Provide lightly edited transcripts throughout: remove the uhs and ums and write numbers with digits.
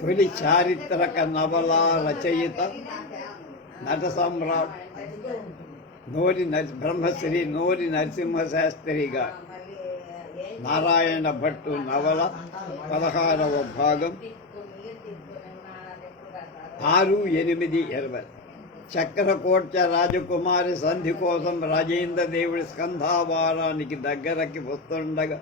తొలి చారిత్రక నవల రచయిత నట సమ్రాట్ బ్రహ్మశ్రీ నోరి నరసింహశాస్త్రి గారు నారాయణ భట్టు నవల 16వ భాగం 6/8/20. చక్రకోట్య రాజకుమారి సంధి కోసం రాజేంద్ర దేవుడి స్కంధావారానికి దగ్గరకి వస్తుండగా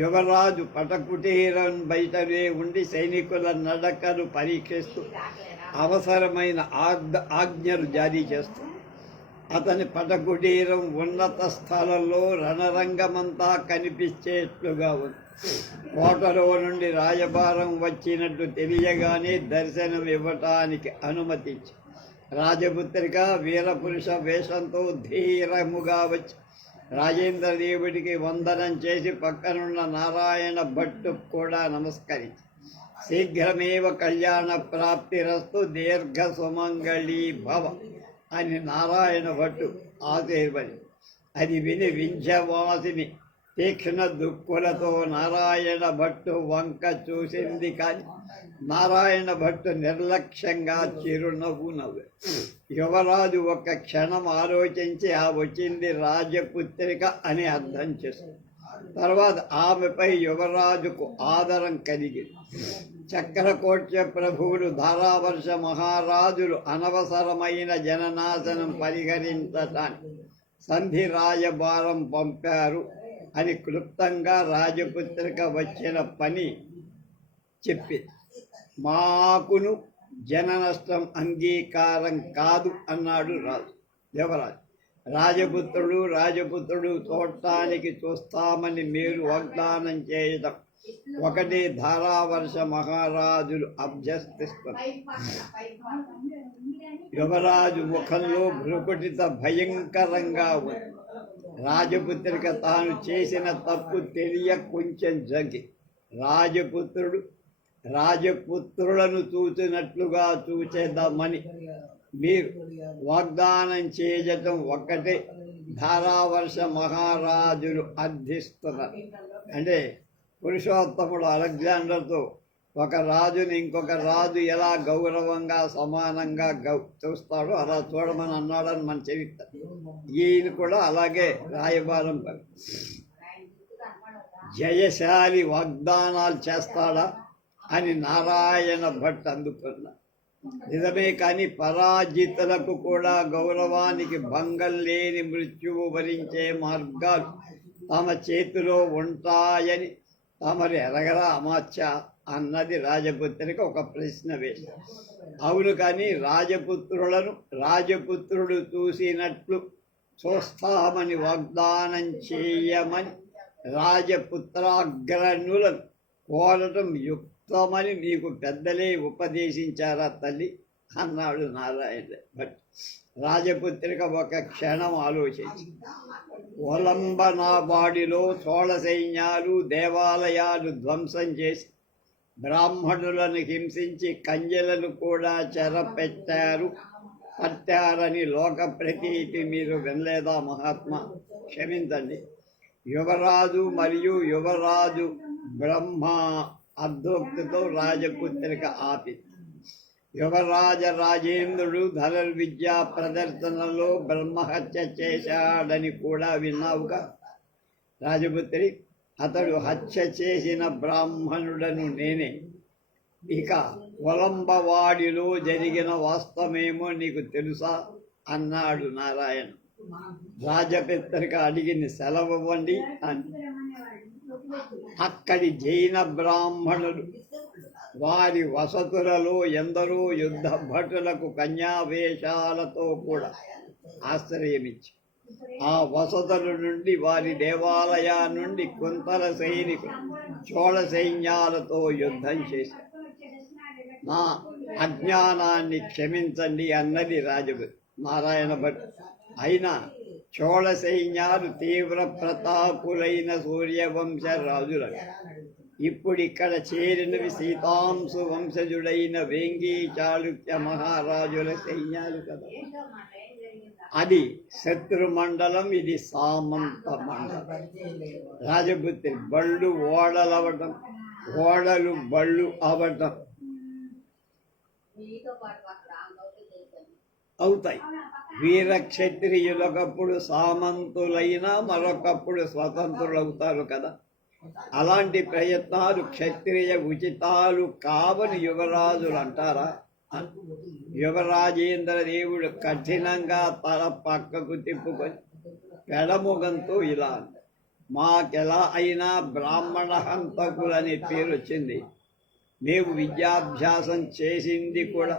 యువరాజు పటకుటీరం బయటనే ఉండి సైనికుల నడకను పరీక్షిస్తూ అవసరమైన ఆజ్ఞలు జారీ చేస్తూ అతని పటకుటీరం ఉన్నత స్థలంలో రణరంగమంతా కనిపించేట్లుగా ఉంది. కోటలో నుండి రాయబారం వచ్చినట్టు తెలియగానే దర్శనం ఇవ్వటానికి అనుమతించి రాజపుత్రిక వీరపురుష వేషంతో ధీరముగా వచ్చి రాజేంద్ర దేవుడికి వందనం చేసి పక్కనున్న నారాయణ భట్టు కూడా నమస్కరించి శీఘ్రమేవ కళ్యాణ ప్రాప్తిరస్తు దీర్ఘ సుమంగళీ భవ అని నారాయణ భట్టు ఆశీర్వది. అది విని వింధ్యవాసిని తీక్ష్ణ దుఃఖులతో నారాయణ భట్టు వంక చూసింది. కానీ నారాయణ భట్టు నిర్లక్ష్యంగా చిరునవ్వు నవ్వు. యువరాజు ఒక క్షణం ఆలోచించి ఆ వచ్చింది రాజపుత్రిక అని అర్థం చేస్తుంది. తర్వాత ఆమెపై యువరాజుకు ఆదరం కలిగింది. చక్రకోట్య ప్రభువులు ధారావర్ష మహారాజులు అనవసరమైన జననాశనం పరిహరించటానికి సంధి రాయబారం పంపారు అని క్లుప్తంగా రాజపుత్రిక వచ్చిన పని చెప్పింది. మాకును జన నష్టం అంగీకారం కాదు అన్నాడు యువరాజు. రాజపుత్రుడు చూడటానికి చూస్తామని మీరు వాగ్దానం చేయడం ఒకటి ధారావర్ష మహారాజులు అభ్యర్థిస్తున్నారు. యువరాజు ముఖంలో భ్రుకుటిత భయంకరంగా ఉంది. రాజపుత్రిక తాను చేసిన తప్పు తెలియ కొంచెం జగ్గి రాజపుత్రులను చూసినట్లుగా చూచేద్దామని మీరు వాగ్దానం చేయటం ఒక్కటే ధారావర్ష మహారాజులు అర్థిస్తున్నారు. అంటే పురుషోత్తముడు అలెగ్జాండర్తో ఒక రాజుని ఇంకొక రాజు ఎలా గౌరవంగా సమానంగా చూస్తాడో అలా చూడమని అన్నాడని మన చరిత్ర. ఈయన కూడా అలాగే రాయబారం జయశాలి వాగ్దానాలు చేస్తాడా అని నారాయణ భట్ అందుకున్నాడు. నిజమే, కానీ పరాజితులకు కూడా గౌరవానికి భంగం లేని మృత్యువు భరించే మార్గాలు తమ చేతిలో ఉంటాయని తమరు ఎరగరా అమాత్య అన్నది రాజపుత్రిక ఒక ప్రశ్న వేసి. అవును, కానీ రాజపుత్రుడు చూసినట్లు చూస్తామని వాగ్దానం చేయమని రాజపుత్రాగ్రణులను కోరటం యుక్తమని మీకు పెద్దలే ఉపదేశించారా తల్లి అన్నాడు నారాయణ భట్. రాజపుత్రిక ఒక క్షణం ఆలోచించి ఒలంబనాబాడిలో చోళ సైన్యాలు దేవాలయాలు ధ్వంసం చేసి బ్రాహ్మణులను హింసించి కంజలను కూడా పట్టారని లోక ప్రతీతి మీరు వినలేదా మహాత్మా? క్షమించండి. యువరాజు బ్రహ్మ అర్ధోక్తితో రాజపుత్రిక ఆపి. రాజేంద్రుడు ధనుర్విద్యా ప్రదర్శనలో బ్రహ్మహత్య చేశాడని కూడా విన్నావుగా రాజపుత్రి. అతడు హత్య చేసిన బ్రాహ్మణుడను నేనే. ఇక ఒలంబవాడిలో జరిగిన వాస్తవమేమో నీకు తెలుసా అన్నాడు నారాయణ. రాజపుత్రిక అడిగిన సెలవివ్వండి అని. అక్కడి జైన బ్రాహ్మణులు వారి వసతులలో ఎందరో యుద్ధ భటులకు కన్యావేషాలతో కూడా ఆశ్రయమిచ్చి ఆ వసతుల నుండి వారి దేవాలయా నుండి కుంతల సైనికులు చోళ సైన్యాలతో యుద్ధం చేశారు. నా అజ్ఞానాన్ని క్షమించండి అన్నది నారాయణ భట్. అయినా చోళ సైన్యాలు తీవ్ర ప్రతాపులైన సూర్యవంశ రాజులకు ఇప్పుడు ఇక్కడ చేరినవి సీతాంశు వంశజుడైన వేంగి చాళుక్య మహారాజుల సైన్యాలు కదా. అది శత్రుమండలం, ఇది సామంత మండలం. రాజపుత్రి బళ్ళు ఓడలవటం, ఓడలు బళ్ళు అవటం అవుతాయి. వీర క్షత్రియులకప్పుడు సామంతులైనా మరొకప్పుడు స్వతంత్రులవుతారు కదా. అలాంటి ప్రయత్నాలు క్షత్రియ ఉచితాలు కావని యువరాజులు అంటారా? యువరాజేంద్ర దేవుడు కఠినంగా తల పక్కకు తిప్పుకొని పెడముఖంతో ఇలా అన్నాడు, మాకెలా అయినా బ్రాహ్మణ హంతకులని పేరు వచ్చింది. మేము విద్యాభ్యాసం చేసింది కూడా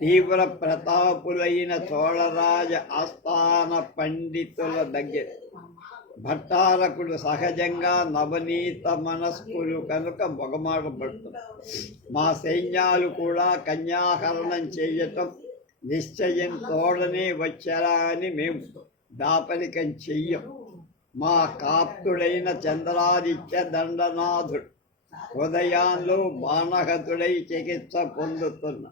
తీవ్ర ప్రతాపులైన చోళరాజ ఆస్థాన పండితుల దగ్గర. భట్టారకుడు సహజంగా నవనీత మనస్కులు కనుక మొగమాట పడుతున్నారు. మా సైన్యాలు కూడా కన్యాహరణం చేయటం నిశ్చయం తోడనే వచ్చారా అని మేము దాపరికం చెయ్యం. మా కాప్తుడైన చంద్రాదిత్య దండనాథుడు ఉదయాల్లో బాణహతుడై చికిత్స పొందుతున్నా.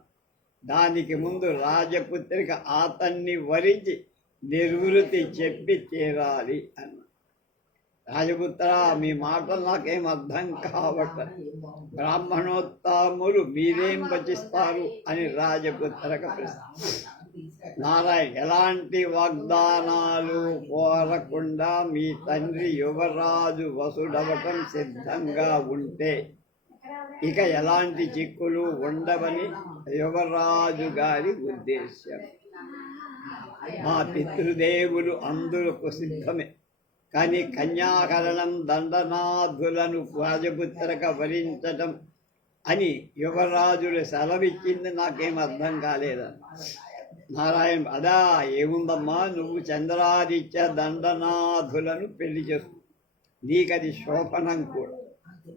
దానికి ముందు రాజపుత్రిక అతన్ని వరించి నిర్వృతి చెప్పి తీరాలి అన్న. రాజపుత్ర, మీ మాటలు నాకేం అర్థం కావట్లేదు. బ్రాహ్మణోత్తములు మీరేం వచిస్తారు అని రాజపుత్రక ప్రశ్న. నారాయణ, ఎలాంటి వాగ్దానాలు కోరకుండా మీ తండ్రి యువరాజు వసుడవటం సిద్ధంగా ఉంటే ఇక ఎలాంటి చిక్కులు ఉండవని యువరాజు గారి ఉద్దేశ్యం. మా పితృదేవులు అందులకు సిద్ధమే, కానీ కన్యాకరణం దండనాథులను రాజపుత్రక వరించటం అని యువరాజులు సెలవిచ్చింది నాకేం అర్థం కాలేదని. నారాయణ, అదా ఏముందమ్మా, నువ్వు చంద్రాదిత్య దండనాథులను పెళ్లి చేస్తు, నీకది శోభనం కూడా.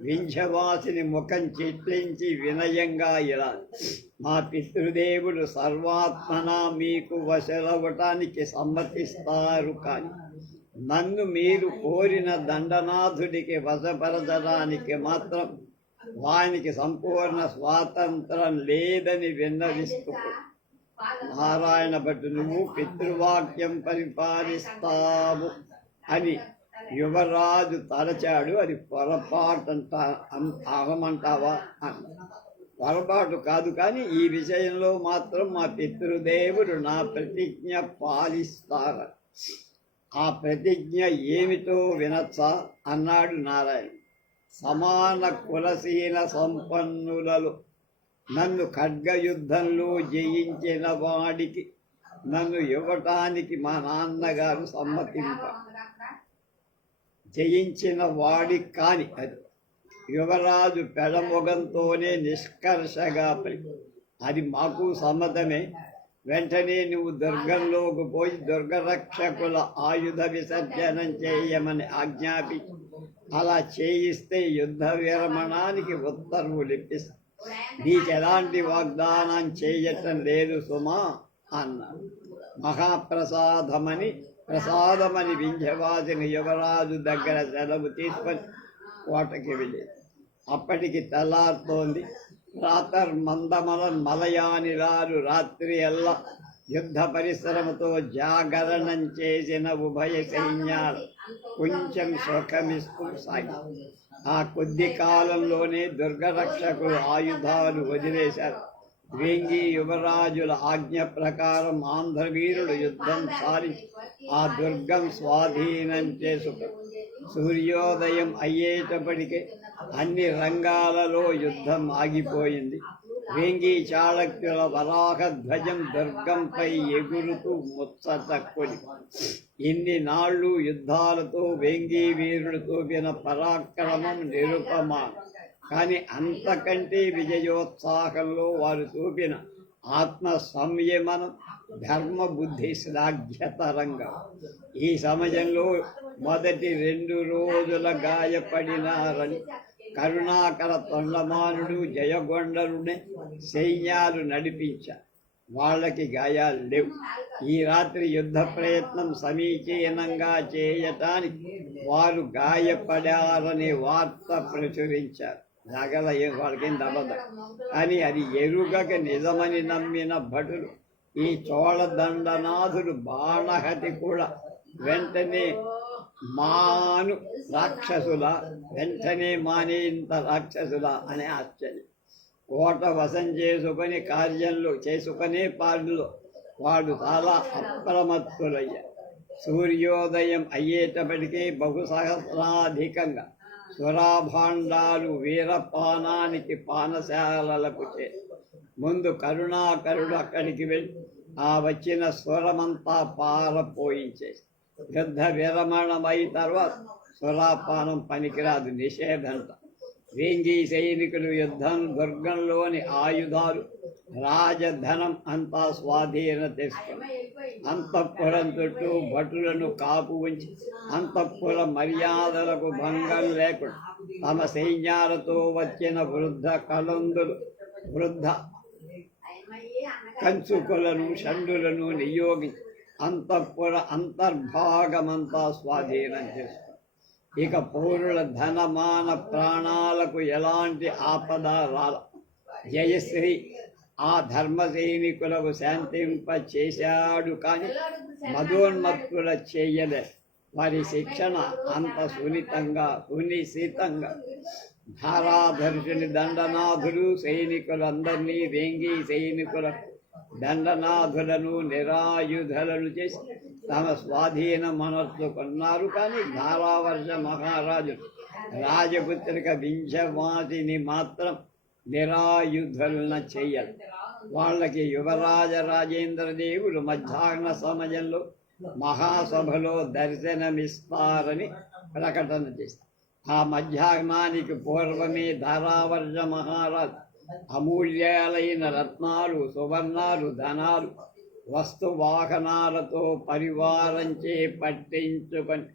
వింధ్యవాసిని ముఖం చిట్లించి వినయంగా ఇలా, మా పితృదేవులు సర్వాత్మన మీకు వశలవటానికి సమ్మతిస్తారు, కానీ నన్ను మీరు కోరిన దండనాథుడికి వశపరచడానికి మాత్రం వానికి సంపూర్ణ స్వాతంత్రం లేదని విన్నవిస్తూ, నారాయణ భట్టు, నువ్వు పితృవాక్యం పరిపాలిస్తావు అని యువరాజు తలచాడు. అది పొరపాటు అహమంటావా అన్న. పొరపాటు కాదు, కానీ ఈ విషయంలో మాత్రం మా పితృదేవుడు నా ప్రతిజ్ఞ పాలిస్తారు. ఆ ప్రతిజ్ఞ ఏమిటో వినచ్చా అన్నాడు నారాయణ. సమాన కులశీల సంపన్నులలో నన్ను ఖడ్గయుద్ధంలో జయించిన వాడికి నన్ను ఇవ్వటానికి మా నాన్నగారు సమ్మతింపారు. జయించిన వాడి కాని అది యువరాజు పెడమొగంతోనే నిష్కర్షగా అది మాకు సమ్మతమే. వెంటనే నువ్వు దుర్గంలోకి పోయి దుర్గరక్షకుల ఆయుధ విసర్జనం చేయమని ఆజ్ఞాపించి అలా చేయిస్తే యుద్ధ విరమణానికి ఉత్తర్వులు ఇప్పిస్తా. నీకు ఎలాంటి వాగ్దానం చేయటం లేదు సుమా అన్నాడు. ప్రసాదమని వింధ్యవాసిని యువరాజు దగ్గర సెలవు తీసుకొని కోటకి వెళ్ళేది. అప్పటికి తెల్లారుతోంది. మలయానిరాలు రాత్రి ఎల్లా యుద్ధ పరిశ్రమతో జాగరణం చేసిన ఉభయ సైన్యాలు కొంచెం సుఖమిస్తూ సాగి ఆ కొద్ది కాలంలోనే దుర్గరక్షకులు ఆయుధాలు వదిలేశారు. వేంగి యువరాజుల ఆజ్ఞ ప్రకారం ఆంధ్రవీరుడు యుద్ధం సారించి ఆ దుర్గం స్వాధీనం చేసుకు సూర్యోదయం అయ్యేటప్పటికే అన్ని రంగాలలో యుద్ధం ఆగిపోయింది. వేంగి చాళక్యుల వరాహ ధ్వజం దుర్గంపై ఎగురుతూ ముచ్చటకొని ఇన్ని నాళ్ళు యుద్ధాలతో వేంగి వీరుడు తోపిన పరాక్రమం నిరుపమానం. కానీ అంతకంటే విజయోత్సాహంలో వారు చూపిన ఆత్మ సంయమనం ధర్మ బుద్ధి శ్లాఘ్యతరంగా. ఈ సమయంలో మొదటి 2 రోజుల గాయపడినారని కరుణాకర తొండమానుడు జయగొండలునే సైన్యాలు నడిపించారు. వాళ్ళకి గాయాలు లేవు. ఈ రాత్రి యుద్ధ ప్రయత్నం సమీచీనంగా చేయటానికి వారు గాయపడారనే వార్త ప్రచురించారు. నగల వాళ్ళకేం దెబ్బదు, కానీ అది ఎరుగక నిజమని నమ్మిన భటులు ఈ చోళ దండనాథుడు బాణహతి కూడా వెంటనే మానేంత రాక్షసుల అనే ఆశ్చర్యం. కోట వశం చేసుకునే పాడులో వాడు చాలా అప్రమత్తులయ్యారు. సూర్యోదయం అయ్యేటప్పటికీ బహుసహస్రాధికంగా సురాభాండాలు వీరపానానికి పానశాలలకు ముందు కరుణాకరుడు అక్కడికి వెళ్ళి ఆ వచ్చిన స్వరమంతా పారపోయించేసి యుద్ధ విరమణమై తర్వాత సురాపానం పనికిరాదు, నిషేధంట. వేంగి సైనికులు దుర్గంలోని ఆయుధాలు రాజధనం అంతా స్వాధీన చేసుకుని అంతఃపురం చుట్టూ భటులను కాపు ఉంచి అంతఃపుర మర్యాదలకు భంగం లేకుండా తమ సైన్యాలతో వచ్చిన వృద్ధ కంచుకులను షండులను నియోగించి అంతఃపుర అంతర్భాగమంతా స్వాధీనం చేసుకుని ఇక పౌరుల ధనమాన ప్రాణాలకు ఎలాంటి ఆపద రాల. జయశ్రీ ఆ ధర్మ సైనికులకు శాంతింప చేశాడు, కానీ మధోన్మత్తుల చేయలే. వారి శిక్షణ అంత సునిశితంగా ధారాధర్షుని దండనాథులు సైనికులందరినీ వేంగి సైనికుల దండనాథులను నిరాయుధులను చేసి తమ స్వాధీన మనస్సు కొన్నారు. కానీ ధారావర్ష మహారాజు రాజపుత్రిక వింశవాసిని మాత్రం నిరాయుధులను చెయ్యాలి. వాళ్ళకి యువరాజ రాజేంద్రదేవుడు మధ్యాహ్న సమయంలో మహాసభలో దర్శనమిస్తారని ప్రకటన చేస్తారు. ఆ మధ్యాహ్నానికి పూర్వమే ధారావర్ష మహారాజు అమూల్యాలైన రత్నాలు, సువర్ణాలు, ధనాలు, వస్తువాహనాలతో పరివారంచే పట్టించుకొని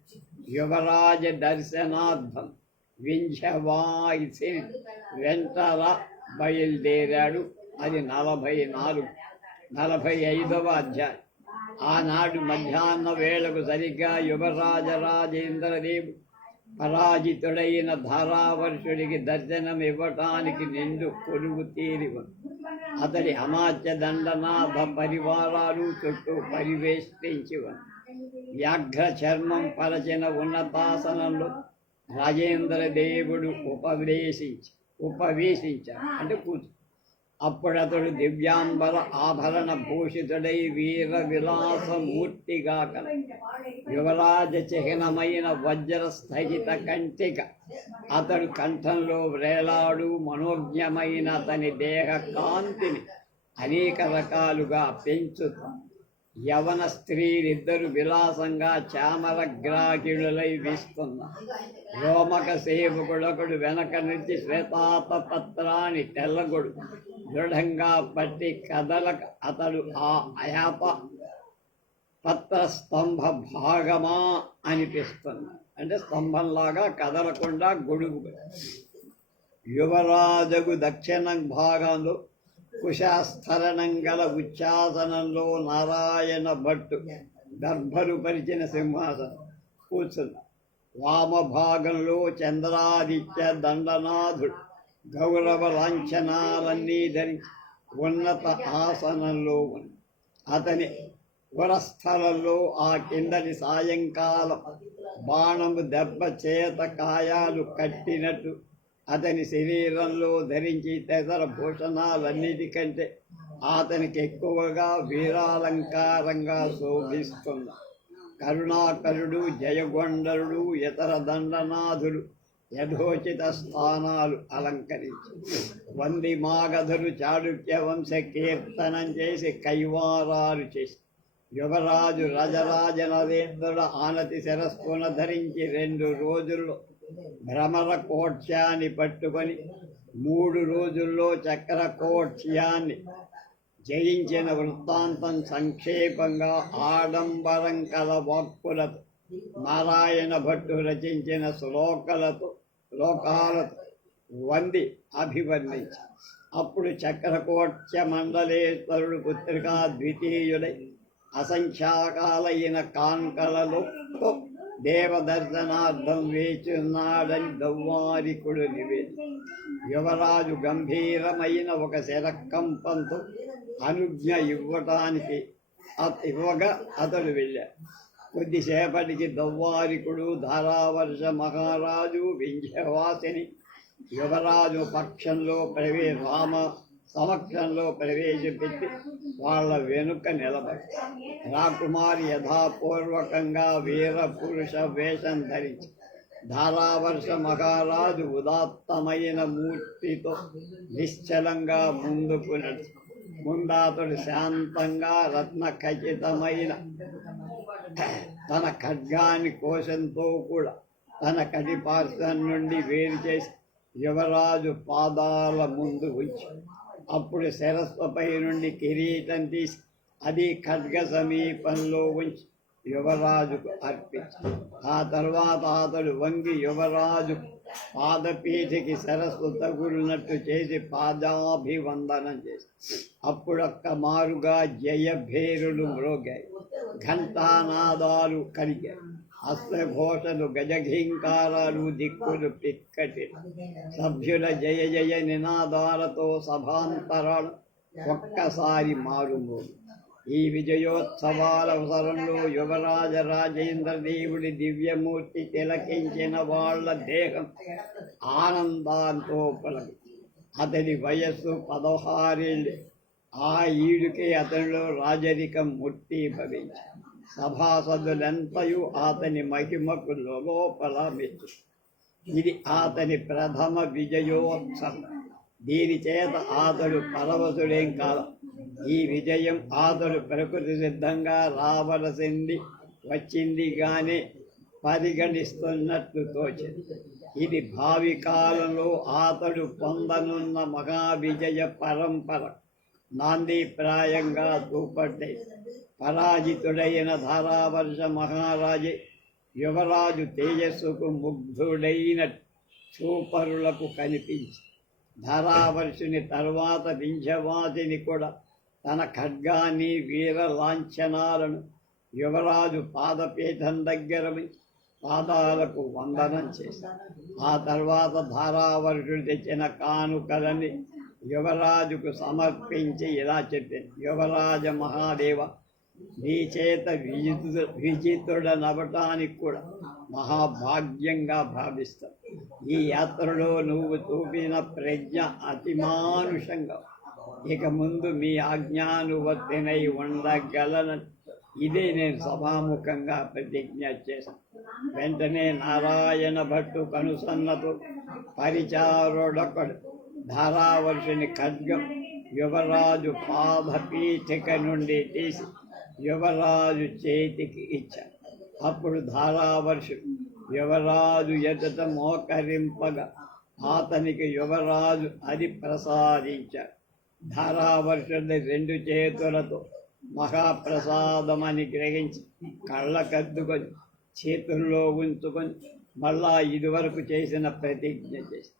యువరాజ దర్శనార్థం వింధ్యవాసిని వెంటల బయలుదేరాడు. అది 45వ అధ్యాయం. ఆనాడు మధ్యాహ్న వేళకు సరిగ్గా యువరాజ రాజేంద్రదేవుడు పరాజితుడైన ధారావర్షుడికి దర్శనం ఇవ్వటానికి నిండు కొలువు తీరి ఉంది. అతడి అమాత్య దండనాథ పరివారాలు చుట్టూ పరివేష్టించి ఉంది. వ్యాఘ్ర చర్మం పరచిన ఉన్నతాసనంలో రాజేంద్రదేవుడు ఉపవేశించాడు, అంటే కూర్చు. అప్పుడతడు దివ్యాంబర ఆభరణ భూషితుడై వీర విలాసమూర్తిగా కల యువరాజ చిహ్నమైన వజ్ర స్థగిత కంటిక అతడు కంఠంలో వ్రేలాడు. మనోజ్ఞమైన అతని దేహ కాంతిని అనేక రకాలుగా పెంచుతూ యవన స్త్రీలిద్దరు విలాసంగా చామరగ్రాకిణులై వీస్తున్నారు. రోమక సేవకుడొకడు వెనక నుంచి శ్వేతాత పత్రాన్ని తెల్లగొడు దృఢంగా పట్టి కదలక అతడు ఆ అయాప పత్ర స్తంభ భాగమా అనిపిస్తుంది, అంటే స్తంభంలాగా కదలకుండా గొడుగు. యువరాజగు దక్షిణ భాగంలో కుశాస్థరణం గల ఉచ్చాసనంలో నారాయణ భట్టు దర్భలు పరిచిన సింహాసనం కూర్చున్న. వామ భాగంలో చంద్రాదిత్య దండనాథుడు గౌరవ లాంఛనాలన్నీ ధరించి ఉన్నత ఆసనంలో ఉంది. అతని పురస్థలంలో ఆ కిందటి సాయంకాలం బాణము దెబ్బ చేత కాయాలు కట్టినట్టు అతని శరీరంలో ధరించి ఇతర భూషణాలన్నిటికంటే అతనికి ఎక్కువగా వీరాలంకారంగా శోభిస్తున్న కరుణాకరుడు, జయగొండరుడు, ఇతర దండనాథులు యథోచిత స్థానాలు అలంకరించి వంది మాగధులు చాళుక్య వంశ కీర్తనం చేసి కైవారాలు చేసి యువరాజు రజరాజ నరేంద్రుడు ఆనతి శిరస్సున ధరించి 2 రోజుల్లో భ్రమర కోట్యాన్ని పట్టుకొని 3 రోజుల్లో చక్ర కోట్యాన్ని జయించిన వృత్తాంతం సంక్షేపంగా ఆడంబరం కల వాక్కులతో నారాయణ భట్టు రచించిన శ్లోకాలతో వంది అభివర్ణించి అప్పుడు చక్రకోట్య మండలేశ్వరుడు పుత్రికా ద్వితీయుడై అసంఖ్యాకాలైన కాంకలలో దేవదర్శనార్థం వేచున్నాడని దౌవారికుడు నివేది. యువరాజు గంభీరమైన ఒక శరకంపంతో అనుజ్ఞ ఇవ్వగా అతడు వెళ్ళాడు. కొద్దిసేపటికి దౌవారికుడు ధారావర్ష మహారాజు వింధ్యవాసిని యువరాజు సమక్షంలో ప్రవేశపెట్టి వాళ్ళ వెనుక నిలబడి రాకుమారి యథాపూర్వకంగా వీర పురుష వేషం ధరించి ధారావర్ష మహారాజు ఉదాత్తమైన మూర్తితో నిశ్చలంగా ముందుకు నడిచి ముందాతడు శాంతంగా రత్న ఖచ్చితమైన తన ఖడ్గాని కోశంతో కూడా తన కటిపార్శ్వం నుండి వేరు చేసి యువరాజు పాదాల ముందు ఉంచి అప్పుడు శిరస్సుపై నుండి కిరీటం తీసి అది ఖడ్గ సమీపంలో ఉంచి యువరాజుకు అర్పించి ఆ తర్వాత అతడు వంగి యువరాజు పాదపీఠకి శిరస్సు తగులునట్టు చేసి పాదాభివందనం చేసి అప్పుడొక్క మారుగా జయభేరులు మ్రోగాయి, ఘంటానాదాలు కలిగాయి, హస్తఘోషలు గజఘీంకారాలు దిక్కులు పిక్కటి సభ్యుల జయ జయ నినాదాలతో సభాంతరాలు ఒక్కసారి మారుమోగు. ఈ విజయోత్సవాల అవసరంలో యువరాజ రాజేంద్రదేవుడి దివ్యమూర్తి తిలకించిన వాళ్ళ దేహం ఆనందంతో పలకి అతని వయస్సు 16 ఆ ఈడుకే అతనిలో రాజరికం ముట్టి భవించి సభాసదులంతయు అతని మహిమకు లోపల మెచ్చు. ఇది అతని ప్రథమ విజయోత్సవం. దీని చేత అతడు పరవశుడేం కాదు. ఈ విజయం అతడు ప్రకృతి సిద్ధంగా వచ్చింది గానే పరిగణిస్తున్నట్లు తోచింది. ఇది భావి కాలంలో అతడు పొందనున్న మహావిజయ పరంపర నాందీప్రాయంగా చూపట్టే. పరాజితుడైన ధారావర్ష మహారాజే యువరాజు తేజస్సుకు ముగ్ధుడైన చూపరులకు కనిపించి ధారావర్షుని తర్వాత వింధ్యవాసిని కూడా తన ఖడ్గాన్ని వీర లాంఛనాలను యువరాజు పాదపీఠం దగ్గర పాదాలకు వందనం చేశాడు. ఆ తర్వాత ధారావర్షుడు తెచ్చిన కానుకలని యువరాజుకు సమర్పించి ఇలా చెప్పింది: యువరాజ మహాదేవ, నీ చేత విజితుడనవటానికి కూడా మహాభాగ్యంగా భావిస్తావు. ఈ యాత్రలో నువ్వు చూపిన ప్రజ్ఞ అతిమానుషంగా, ఇక ముందు మీ ఆజ్ఞానువర్తినై ఉండగలను. ఇదే నేను సభాముఖంగా ప్రతిజ్ఞ చేశాను. వెంటనే నారాయణ భట్టు కనుసన్నతో పరిచారుడొకడు ధారావర్షుని ఖడ్గం యువరాజు పాదపీఠిక నుండి తీసి యువరాజు చేతికి ఇచ్చాడు. అప్పుడు ధారావర్షుడు యువరాజు ఎదుట మోకరింపగా అతనికి యువరాజు అది ప్రసాదించాడు. ధారావర్షుడి 2 చేతులతో మహాప్రసాదమని గ్రహించి కళ్ళకద్దుకొని చేతుల్లో ఉంచుకొని మళ్ళా ఇదివరకు చేసిన ప్రతిజ్ఞ చేసి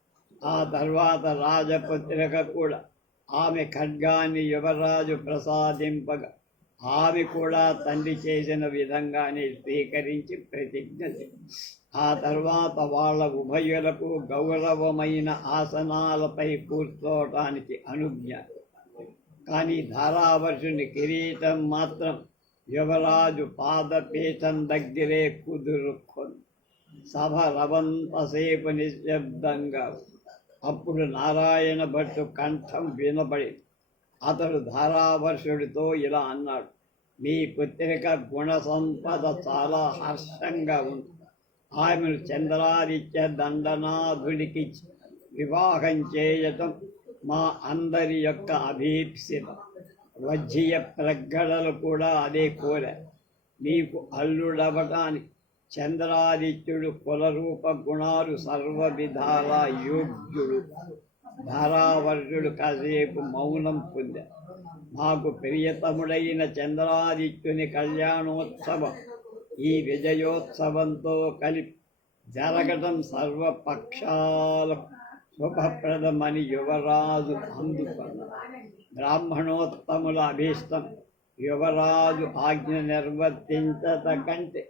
ఆ తర్వాత రాజపుత్రిక కూడా ఆమె ఖడ్గాన్ని యువరాజు ప్రసాదింపగా ఆమె కూడా తండ్రి చేసిన విధంగానే స్వీకరించి ప్రతిజ్ఞ చేసింది. ఆ తర్వాత వాళ్ళ ఉభయులకు గౌరవమైన ఆసనాలపై కూర్చోవటానికి అనుజ్ఞ. కానీ ధారావర్షుని కిరీటం మాత్రం యువరాజు పాదపీఠం దగ్గరే కుదురుకొని సభ రవంతసేపు నిశ్శబ్దంగా. అప్పుడు నారాయణ భట్టు కంఠం వినబడి అతడు ధారావర్షుడితో ఇలా అన్నాడు: మీ పుత్రిక గుణ సంపద చాలా హర్షంగా ఉంది. ఆమెను చంద్రాదిత్య దండనాథుడికి వివాహం చేయటం మా అందరి యొక్క అభీప్సిత. వజ్జీయ ప్రగడలు కూడా అదే కోరారు. మీకు అల్లుడవటానికి చంద్రాదిత్యుడు కులరూప గుణాలు సర్వ విధాల యోగ్యుడు. ధారావర్షుడు కాసేపు మౌనం పొందాడు. మాకు ప్రియతముడైన చంద్రాదిత్యుని కళ్యాణోత్సవం ఈ విజయోత్సవంతో కలిపి జరగటం సర్వపక్షాలకు శుభప్రదమని యువరాజు అందుకున్నాడు. బ్రాహ్మణోత్తముల అభీష్టం యువరాజు ఆజ్ఞ నిర్వర్తించట కంటే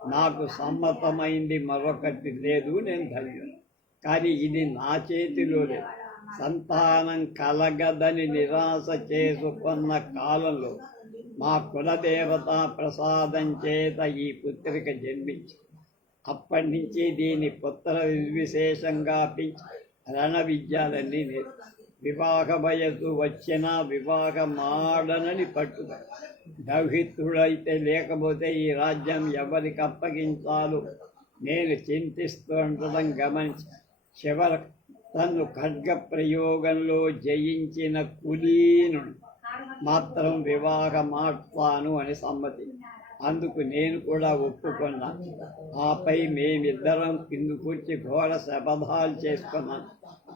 నాకు సమ్మతమైంది మరొకటి లేదు, నేను ధన్యుడు. కానీ ఇది నా చేతిలో లేదు. సంతానం కలగదని నిరాశ చేసుకున్న కాలంలో మా కులదేవత ప్రసాదం చేత ఈ పుత్రిక జన్మించి అప్పటి నుంచి దీని పుత్ర విశేషంగా పెంచి రణ విద్యాలన్నీ వివాహ వయస్సు వచ్చినా వివాహమాడనని పట్టుదల. దౌహిత్రుడైతే లేకపోతే ఈ రాజ్యం ఎవరికి అప్పగించాలో నేను చింతిస్తుండటం గమనించి చివర తను ఖడ్గ ప్రయోగంలో జయించిన కులీనుడు మాత్రం వివాహమాడతాను అని సమ్మతి. అందుకు నేను కూడా ఒప్పుకున్నాను. ఆపై మేమిద్దరం కిందుకూర్చి ఘోర శపథాలు చేసుకున్నాను.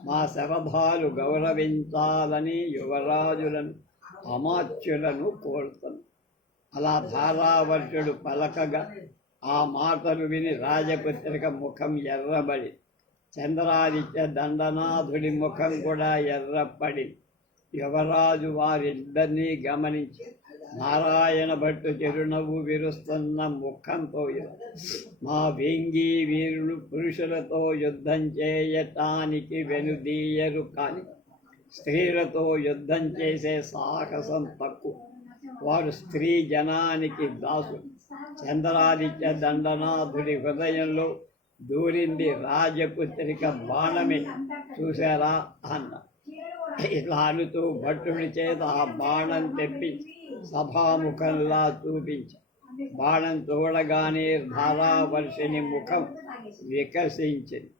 మా శపథాలు గౌరవించాలని యువరాజులను అమాత్యులను కోరుతాను. అలా ధారావర్షుడు పలకగా ఆ మాటలు విని రాజపుత్రిక ముఖం ఎర్రబడి చంద్రాదిత్య దండనాథుడి ముఖం కూడా ఎర్రపడి యువరాజు వారిద్దరినీ గమనించి నారాయణ భట్టు చిరునవ్వు విరుస్తున్న ముఖంతో మా వేంగి వీరులు పురుషులతో యుద్ధం చేయటానికి వెనుదీయరు, కానీ స్త్రీలతో యుద్ధం చేసే సాహసం తక్కువ. వారు స్త్రీ జనానికి దాసులు. చంద్రాదిత్య దండనాథుడి హృదయంలో దూరింది రాజపుత్రిక బాణమే, చూశారా అన్న. ఇట్లా అనుతూ భట్టుడి చేత ఆ బాణం తెప్పించి సభాముఖంలా చూపించి బాణం చూడగానే ధారావర్షిని ముఖం వికసించింది.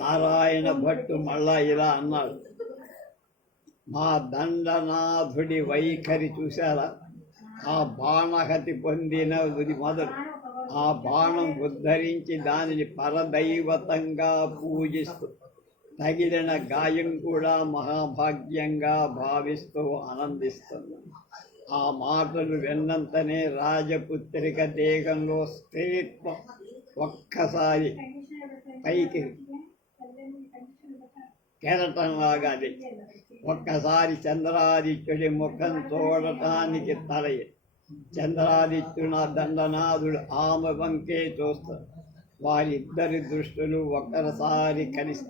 నారాయణ భట్టు మళ్ళా ఇలా అన్నాడు, మా దండనాథుడి వైఖరి చూశారా? ఆ బాణహతి పొందినది మొదలు ఆ బాణం ఉద్ధరించి దానిని పరదైవతంగా పూజిస్తూ తగిలిన గాయం కూడా మహాభాగ్యంగా భావిస్తూ ఆనందిస్తుంది. ఆ మాటలు విన్నంతనే రాజపుత్రిక దేహంలో స్త్రీత్వం ఒక్కసారి పైకి కెరటంలాగా ఒక్కసారి చంద్రాదిత్యుడి ముఖం చూడటానికి తలయి చంద్రాదిత్యున దండనాథుడు ఆమె వంకే చూస్తాడు. వారిద్దరి దృష్టులు ఒక్కసారి కలిసి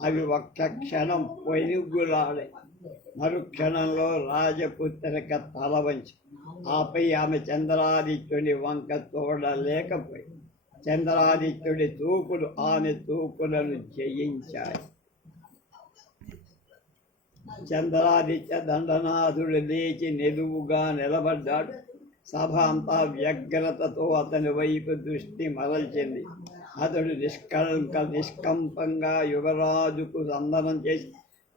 అవి ఒక్క క్షణం పొనుగులాడే. మరుక్షణంలో రాజపుత్రిక తల వంచి ఆపై ఆమె చంద్రాదిత్యుడి వంక చూడలేకపోయి చంద్రాదిత్యుడి చూపులు ఆమె చూపులను జయించాయి. చంద్రాదిత్య దండనాథుడు లేచి నిలువుగా నిలబడ్డాడు. సభ అంతా వ్యగ్రతతో అతని వైపు దృష్టి మరల్చింది. అతడు నిష్కంపంగా యువరాజుకు వందనం చేసి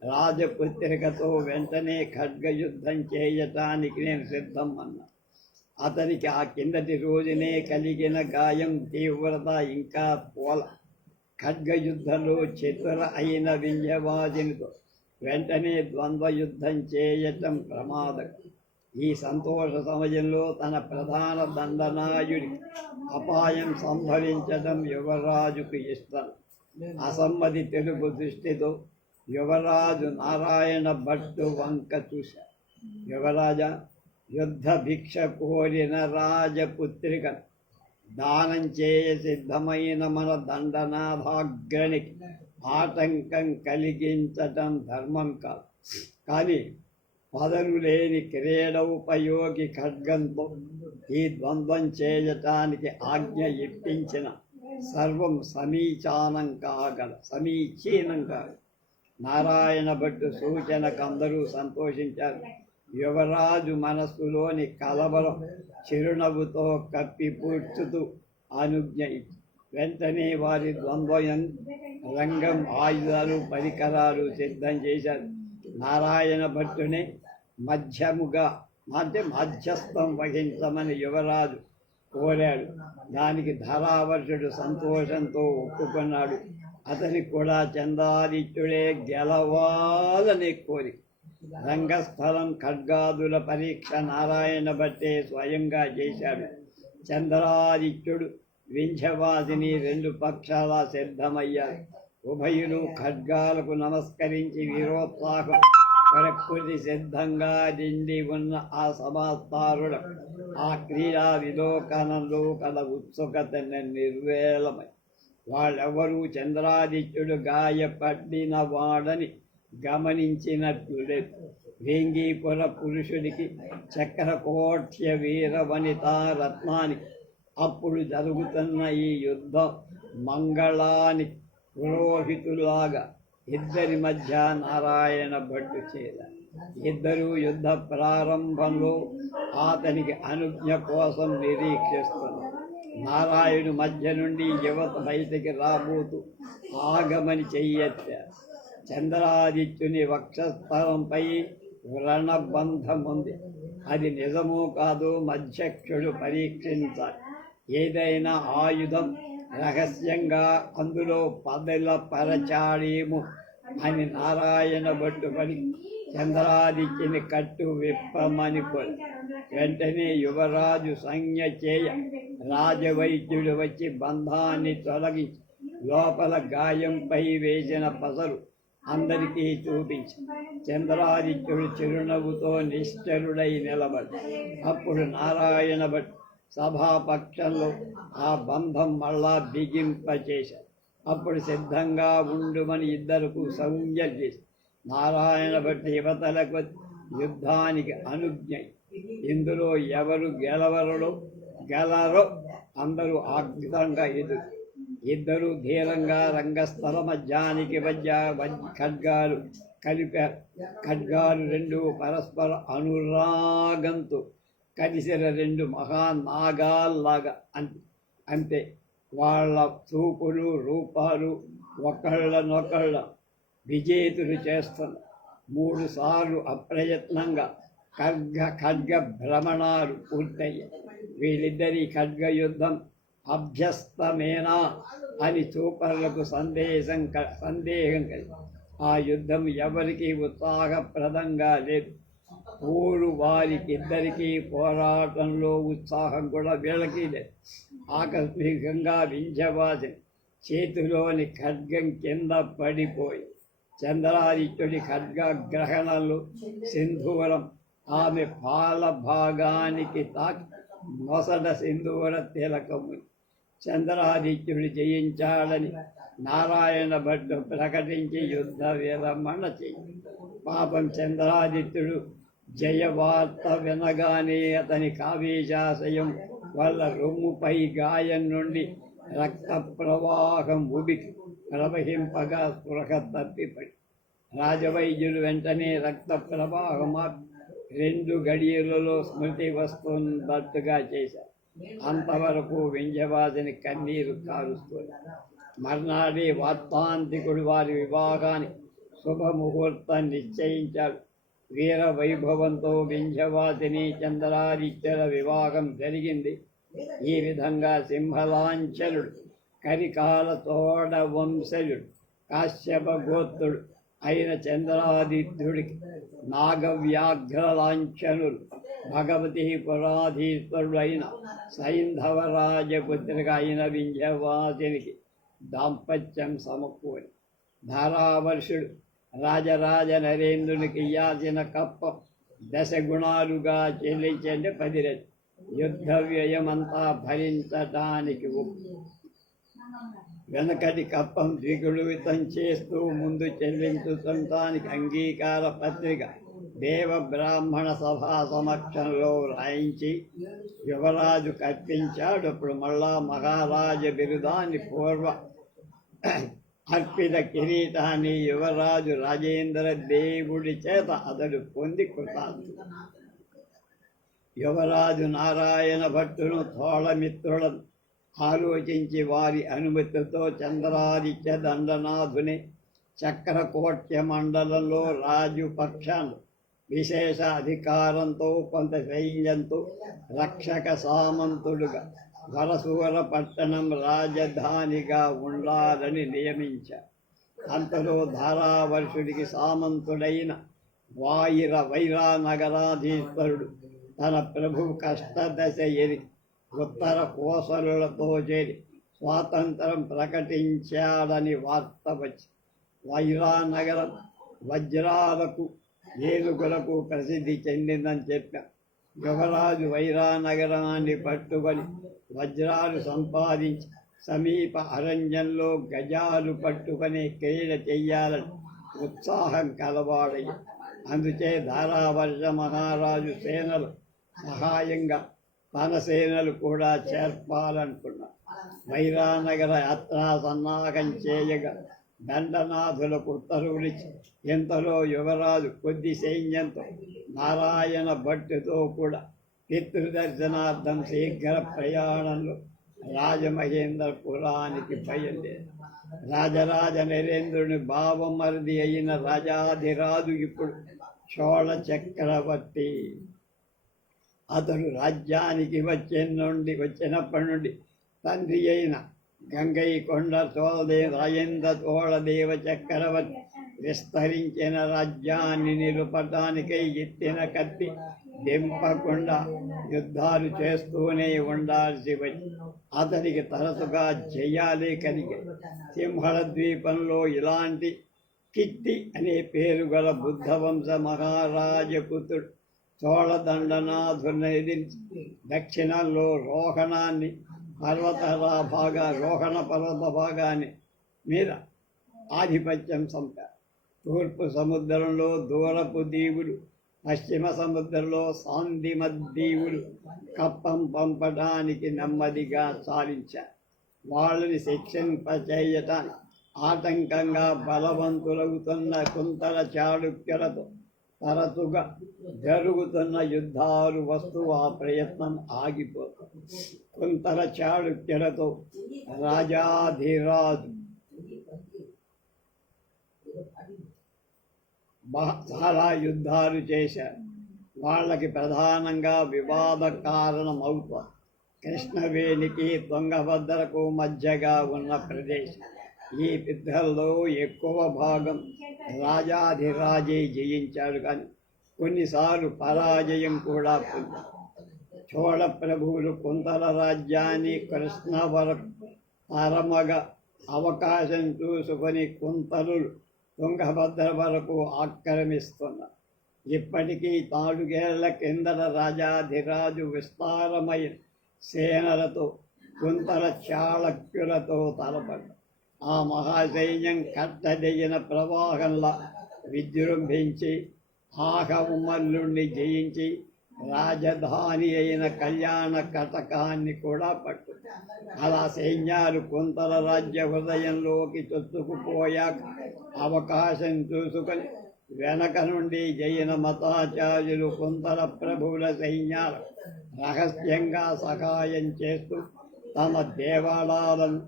రాజపుత్రికతో వెంటనే ఖడ్గయుద్ధం చేయటానికి నేను సిద్ధం అన్నా. అతనికి ఆ కిందటి రోజునే కలిగిన గాయం తీవ్రత ఇంకా పోల. ఖడ్గయుద్ధంలో చతుర అయిన వింధ్యవాదినితో వెంటనే ద్వంద్వ యుద్ధం చేయటం ప్రమాదం. ఈ సంతోష సమయంలో తన ప్రధాన దండనాయుడి అపాయం సంభవించడం యువరాజుకు ఇష్టం. అసమ్మతి తెలుగు దృష్టితో యువరాజు నారాయణ భట్టు వంక చూశారు. యువరాజా, యుద్ధ భిక్ష కోరిన రాజపుత్రిక దానం చేయ సిద్ధమైన మన దండనాథాగ్రణికి ఆటంకం కలిగించటం ధర్మం కాదు. కానీ పదరు లేని క్రీడోపయోగి ఖడ్గంతో ఈ ద్వంద్వం చేయటానికి ఆజ్ఞ ఇప్పించిన సర్వం సమీచీనం కాగల. నారాయణ భట్టు సూచనకు అందరూ సంతోషించారు. యువరాజు మనస్సులోని కలవరం చిరునవ్వుతో కప్పిపూడ్చుతూ అనుజ్ఞ ఇచ్చి వెంటనే వారి ద్వంద్వయం రంగం ఆయుధాలు పరికరాలు సిద్ధం చేశారు. నారాయణ భట్టుని మధ్యస్థం వహించమని యువరాజు కోరాడు. దానికి ధారావర్షుడు సంతోషంతో ఒప్పుకున్నాడు. అతనికి కూడా చంద్రాదిత్యుడే గెలవాలని కోరి రంగస్థలం ఖడ్గాదుల పరీక్ష నారాయణ భట్టే స్వయంగా చేశాడు. చంద్రాదిత్యుడు వింధ్యవాసిని రెండు పక్షాల సిద్ధమయ్యారు. ఉభయులు ఖడ్గాలకు నమస్కరించి వీరోత్సాహం ప్రకృతి సిద్ధంగా నిండి ఉన్న ఆ సమాస్తారుల ఆ క్రీడా విలోకనంలో కల ఉత్సుకతను నిర్వేలమై వాళ్ళెవరూ చంద్రాదిత్యుడు గాయపడిన వాడని గమనించినట్లు లేదు. వేంగీపుర పురుషుడికి చక్రకోట్య వీర వనితా రత్నానికి అప్పుడు జరుగుతున్న ఈ యుద్ధం మంగళాని పురోహితులాగా ఇద్దరి మధ్య నారాయణ భట్టు చేరారు. ఇద్దరు యుద్ధ ప్రారంభంలో అతనికి అనుజ్ఞ కోసం నిరీక్షిస్తున్నారు. నారాయణు మధ్య నుండి యువత బయటికి రాబోతూ ఆగమని చెయ్యెత్తారు. చంద్రాదిత్యుని వక్షస్థలంపై వ్రణబంధముంది. అది నిజమో కాదో మధ్యక్షుడు పరీక్షించాలి. ఏదైనా ఆయుధం రహస్యంగా అందులో పరచాడేమో అని నారాయణ భట్టు పడి చంద్రాదిత్యుని కట్టు విప్పమని కోరి వెంటనే యువరాజు సంజ్ఞ చేయ రాజవైద్యుడు వచ్చి బంధాన్ని తొలగించి లోపల గాయంపై వేసిన పసరు అందరికీ చూపించి చంద్రాదిత్యుడు చిరునవ్వుతో నిశ్చలుడై నిలబడి అప్పుడు నారాయణ భట్ సభాపక్షంలో ఆ బంధం మళ్ళా బిగింపచేశారు. అప్పుడు సిద్ధంగా ఉండుమని ఇద్దరుకు సంజ్ఞ చేసి నారాయణ భట్ యువతలకు యుద్ధానికి అనుజ్ఞ. ఇందులో ఎవరు గెలరో అందరూ ఆగ్రహంగా ఇద్దరు ధీరంగా రంగస్థల మధ్యానికి మధ్య ఖడ్గాలు కలిపారు. ఖడ్గాలు రెండు పరస్పర అనురాగంతో కలిసిన రెండు మహానాగాల్లాగా అంతే. వాళ్ళ చూపులు రూపాలు ఒకళ్ళనొకళ్ళ విజేతులు చేస్తున్న 3 సార్లు అప్రయత్నంగా ఖడ్గ భ్రమణాలు పూర్తయ్యాయి. వీళ్ళిద్దరి ఖడ్గ యుద్ధం అభ్యస్తమేనా అని చూపర్లకు సందేహం కలిగి ఆ యుద్ధం ఎవరికి ఉత్సాహప్రదంగా లేదు. వారికిద్దరికీ పోరాటంలో ఉత్సాహం కూడా వీళ్ళకి లేదు. ఆకస్మికంగా వింధ్యవాసి చేతిలోని ఖడ్గం కింద పడిపోయి చంద్రాదిత్యుడి ఖడ్గగ్రహణంలో సింధూరం ఆమె పాల భాగానికి తాకి మొసట సింధూర తిలకము. చంద్రాదిత్యుడు జయించాడని నారాయణ భట్టు ప్రకటించి యుద్ధ విరమణ చెయ్యి. పాపం చంద్రాదిత్యుడు జయవార్త వినగానే అతని కావేశాశయం వల్ల రొమ్ముపై గాయం నుండి రక్త ప్రవాహం ఉబికి ప్రవహింపగా స్పృహ తప్పిపడి రాజవైద్యులు వెంటనే రక్త ప్రవాహం 2 గడియలలో స్మృతి వస్తున్నట్టుగా చేశారు. అంతవరకు వింధ్యవాసిని కన్నీరు కారుస్తుంది. మర్నాడే వార్తాంతికుడు వారి వివాహాన్ని శుభముహూర్తం నిశ్చయించాడు. వీర వైభవంతో వింధ్యవాసిని చంద్రాదిత్యుల వివాహం జరిగింది. ఈ విధంగా సింహలాంఛనుడు కరికాల తోడ వంశజుడు కాశ్యప గోత్రుడు అయిన చంద్రాదిత్యుడికి నాగవ్యాఘ్రలాంఛనులు భగవతి పురాధీశ్వరుడు అయిన సైంధవరాజపుత్రిక అయిన వింధ్యవాసినికి దాంపత్యం సమకూరి ధారావర్షుడు రాజరాజ నరేంద్రునికి ఇయ్యాల్సిన కప్పం 10 గుణాలుగా చెల్లించండి 10 రెట్లు. యుద్ధ వ్యయమంతా భరించటానికి వెనకటి కప్పం ద్విగుణితం చేస్తూ ముందు చెల్లించుతుంటానికి అంగీకార పత్రిక దేవ బ్రాహ్మణ సభా సమక్షంలో రాయించి యువరాజు కల్పించాడు. అప్పుడు మళ్ళా మహారాజ బిరుదాన్ని పూర్వ అర్పిత కిరీటాన్ని యువరాజు రాజేంద్ర దేవుడి చేత అతడు పొంది కృతార్థుడు. యువరాజు నారాయణ భట్టును తోళమిత్రులను ఆలోచించి వారి అనుమతితో చంద్రాదిత్య దండనాథుని చక్రకోట్య మండలంలో రాజు పక్షాన్ని విశేష అధికారంతో కొంత సైన్యంతో రక్షక సామంతుడుగా వరసూర పట్టణం రాజధానిగా ఉండాలని నియమించారు. అంతలో ధారావర్షుడికి సామంతుడైన వైరా నగరాధీశ్వరుడు తన ప్రభు కష్టదశ ఎరి ఉత్తర కోసలులతో చేరి స్వాతంత్రం ప్రకటించాడని వార్త వచ్చి వైరానగరం వజ్రాలకు ఏనుగులకు ప్రసిద్ధి చెందిందని చెప్పారు. యువరాజు వైరానగరాన్ని పట్టుబడి వజ్రాలు సంపాదించి సమీప అరణ్యంలో గజాలు పట్టుకునే క్రీడ చెయ్యాలని ఉత్సాహం కలవాడయ్య. అందుచే ధారావర్ష మహారాజు సేనలు సహాయంగా తన సేనలు కూడా చేర్పాలనుకున్నారు. వైరానగర యాత్రా సన్నాహం చేయగా దండనాథులకు ఉత్తర్వులిచ్చి ఎంతలో యువరాజు కొద్ది సైన్యంతో నారాయణ భట్టుతో కూడా పితృదర్శనార్థం శీఘ్ర ప్రయాణంలో రాజమహేంద్రపురానికి బయలుదేరి రాజరాజ నరేంద్రుని భావమరిది అయిన రాజాధిరాజు ఇప్పుడు చోళ చక్రవర్తి. అతడు రాజ్యానికి వచ్చినప్పటి నుండి తండ్రి అయిన గంగైకొండ రాజేంద్ర చోళదేవ చక్రవర్తి విస్తరించిన రాజ్యాన్ని నిలుపటానికై ఎత్తిన కత్తి దింపకుండా యుద్ధాలు చేస్తూనే ఉండాల్సి వచ్చి అతనికి తరచుగా జయాలే కలిగాయి. సింహళ ద్వీపంలో ఇలాంటి కిత్తి అనే పేరు గల బుద్ధవంశ మహారాజపుత్రుడు చోళదండనాథుని ఎదిరించి దక్షిణంలో రోహణ పర్వత భాగాన్ని మీద ఆధిపత్యం సంపారు. తూర్పు సముద్రంలో దూరపు దీవులు, పశ్చిమ సముద్రంలో సాందిమద్దీవులు కప్పం పంపడానికి నెమ్మదిగా సాధించారు. వాళ్ళని శిక్షింపచేయటానికి ఆటంకంగా బలవంతులవుతున్న కుంతల చాళుక్యులతో తరచుగా జరుగుతున్న యుద్ధాలు వస్తూ ఆ ప్రయత్నం ఆగిపోతుంది. కుంతల చాళుక్యులతో రాజాధిరాజు చాలా యుద్ధాలు చేశారు. వాళ్ళకి ప్రధానంగా వివాద కారణం అవుతారు కృష్ణవేణికి తుంగభద్రకు మధ్యగా ఉన్న ప్రదేశం. ఈ యుద్ధంలో ఎక్కువ భాగం రాజాధిరాజే జయించాడు, కానీ కొన్నిసార్లు పరాజయం కూడా పొందారు. చోళ ప్రభువులు కుంతల రాజ్యాన్ని కృష్ణ వరకు తరమగా అవకాశం చూసుకొని కుంతలులు తుంగభద్ర వరకు ఆక్రమిస్తున్నారు. ఇప్పటికీ 4 ఏళ్ల కిందట రాజాధిరాజు విస్తారమైన సేనలతో కుంతల చాళక్యులతో తలపడ్డారు. ఆ మహాసైన్యం కట్టదగిన ప్రవాహంలా విజృంభించి ఆహవమల్లుణ్ణి జయించి రాజధాని అయిన కళ్యాణ కటకాన్ని కూడా పట్టు. అలా సైన్యాలు కుంతల రాజ్య హృదయంలోకి చొచ్చుకుపోయాక అవకాశం చూసుకొని వెనక నుండి జైన మతాచార్యులు కుంతల ప్రభువుల సైన్యాలు రహస్యంగా సహాయం చేస్తూ తమ దేవాలయాలను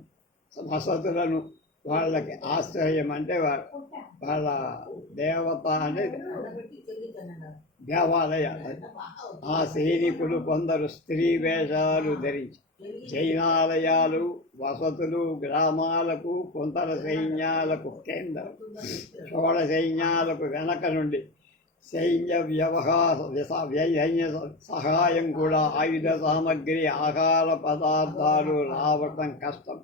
వసతులను వాళ్ళకి ఆశ్రయం అంటే వాళ్ళ దేవత అనేది దేవాలయాలు. ఆ సైనికులు కొందరు స్త్రీ వేషాలు ధరించి జైనాలయాలు, వసతులు, గ్రామాలకు కొంతల సైన్యాలకు కేంద్రం. చోళ సైన్యాలకు వెనక నుండి సైన్య సహాయం కూడా ఆయుధ సామగ్రి, ఆహార పదార్థాలు రావటం కష్టం.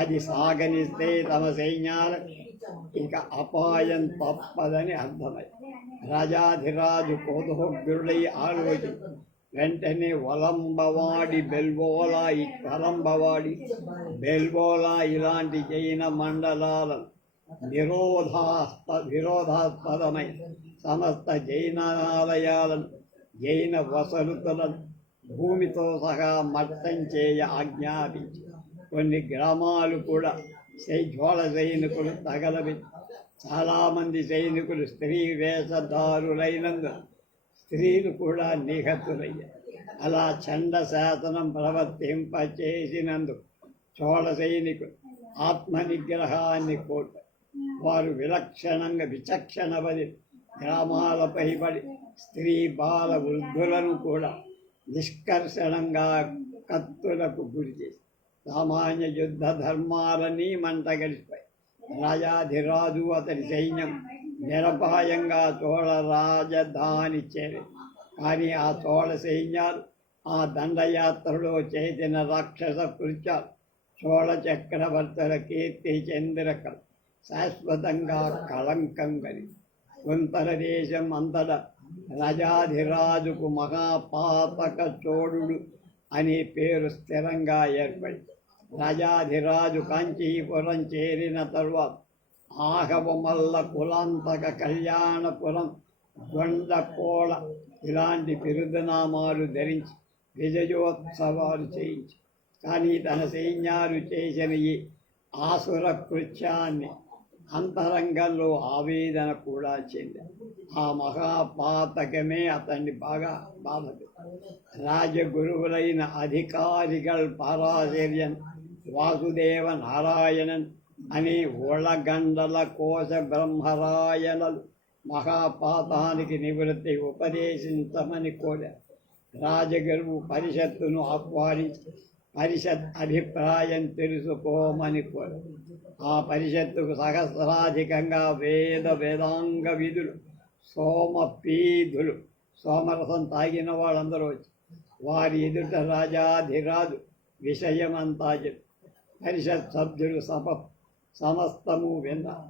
అది సాగనిస్తే తమ సైన్యాలకు ఇక అపాయం తప్పదని అర్థమై రాజాధిరాజు కోదోగ్రుడై ఆలోచించి వెంటనే బెల్బోలా ఇలాంటి జైన మండలాలను విరోధాస్పదమై సమస్త జైనాలయాలను, జైన వసతులను భూమితో సహా మట్టం చేయ ఆజ్ఞాపించి కొన్ని గ్రామాలు కూడా చోళ సైనికులు తగలబెట్టి చాలామంది సైనికులు స్త్రీ వేషధారులైనందున స్త్రీలు కూడా నిహతులయ్యారు. అలా చండ శాసనం ప్రవర్తింపచేసినందుకు చోళ సైనికులు ఆత్మనిగ్రహాన్ని కోల్పోయారు. వారు విచక్షణవది గ్రామాలపై పడి స్త్రీ బాల వృద్ధులను కూడా నిష్కర్షణంగా కత్తులకు గురి చేసి సామాన్య యుద్ధ ధర్మాలన్నీ మంటగలిసిపోయి రాజాధిరాజు అతని సైన్యం నిరపాయంగా చోళ రాజధాని చేరింది. కానీ ఆ చోళ సైన్యాలు ఆ దండయాత్రలో చేసిన రాక్షస కృత్యాలు చోళ చక్రవర్తుల కీర్తి చంద్రక శాశ్వతంగా కళంకం కలి కుంతల దేశం అంతటా రాజాధిరాజుకు మహాపాతక చోళుడు అనే పేరు స్థిరంగా ఏర్పడి రాజాధిరాజు కాంచీపురం చేరిన తరువాత ఆహవమల్ల కులాంతక కళ్యాణపురం గొండకోళ ఇలాంటి బిరుదనామాలు ధరించి విజయోత్సవాలు చేయించి కానీ తన సైన్యాలు చేసిన ఈ ఆసుర కృత్యాన్ని అంతరంగంలో ఆవేదన కూడా చెందారు. ఆ మహాపాతకమే అతన్ని బాగా బాధపెట్టింది. రాజగురువులైన అధికారిகள் పరాశర్యన్ వాసుదేవ నారాయణన్ అనే ఒళగండల కోశ బ్రహ్మరాయణలు మహాపాతానికి నివృత్తి ఉపదేశించమని కోరారు. రాజగురువు పరిషత్తును ఆహ్వానించి పరిషత్ అభిప్రాయం తెలుసుకోమని కోరారు. ఆ పరిషత్తుకు సహస్రాధికంగా వేదాంగ విధులు సోమపీధులు సోమరసం తాగిన వాళ్ళందరూ వచ్చి వారి ఎదుట రాజాధిరాజు విషయమంతా చెప్పి పరిషత్ సభ్యులు సమస్తము విన్నారు.